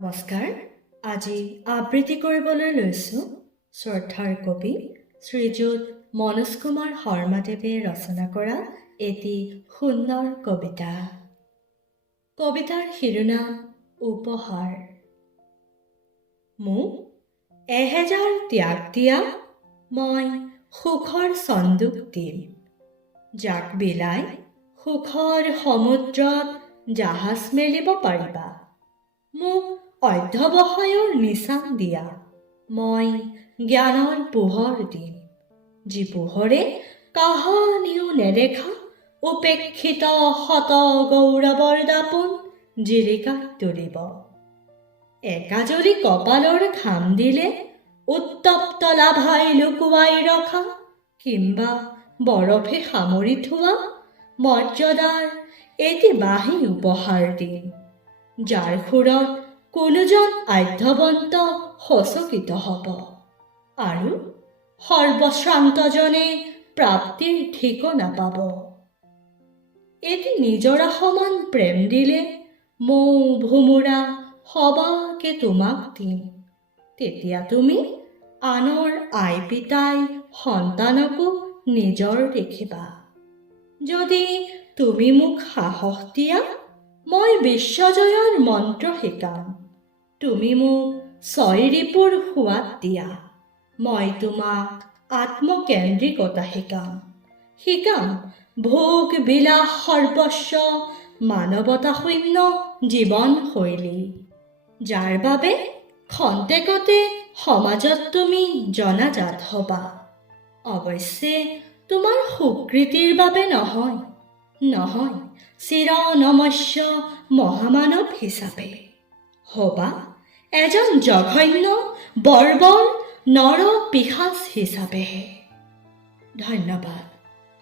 নমস্কাৰ। আজি আবৃত্তি কৰিবলৈ লৈছোঁ শ্ৰদ্ধাৰ কবি শ্ৰীযুত মনোজ কুমাৰ শৰ্মাদেৱে ৰচনা কৰা এটি সুন্দৰ কবিতা। কবিতাৰ শিৰোনাম উপহাৰ। মোক 1000 ত্যাগ দিয়া, মই সুখৰ চন্দুক দিম, যাক বিলাই সুখৰ সমুদ্ৰত জাহাজ মেলিব পাৰিবা। মোক অধ্যৱসায়ৰ নিচান দিয়া, মই জ্ঞানৰ পোহৰ দিম, যি পোহৰে কাহানিও নেদেখা উপেক্ষিত শত গৌৰৱৰ দাপোন জিৰিকাত তুলিব। একাজৰি কপালৰ ঘাম দিলে উত্তপ্ত লাভাই লুকুৱাই ৰখা, কিম্বা বৰফে সামৰি থোৱা মৰ্যাদাৰ এটি বাঁহী উপহাৰ দিম, যাৰ সুৰত কোনোজন আদ্যৱন্ত সচকিত হ'ব আৰু সৰ্বশ্ৰান্তজনে প্ৰাপ্তিৰ ঠিকনা পাব। এটি নিজৰা সমান প্ৰেম দিলে মৌ ভোমোৰা সবাকে তোমাক দিম, তেতিয়া তুমি আনৰ আই পিতাই সন্তানকো নিজৰ দেখিবা। যদি তুমি মোক সাহস দিয়া, মই বিশ্বজয়ৰ মন্ত্ৰ শিকাম। তুমি মোক 6 ৰিপুৰ সোৱাদ দিয়া, মই তোমাক আত্মকেন্দ্ৰিকতা শিকাম ভোগ বিলাস সৰ্বস্ব মানৱতা শূন্য জীৱনশৈলী, যাৰ বাবে খন্তেকতে সমাজত তুমি জনাজাত হবা। অৱশ্যে তোমাৰ স্বীকৃতিৰ বাবে নহয়, চিৰ নমস্য মহামানৱ হিচাপে হবা এজন জঘন্য বৰ্বৰ নৰ পিশাচ হিচাপেহে। ধন্যবাদ।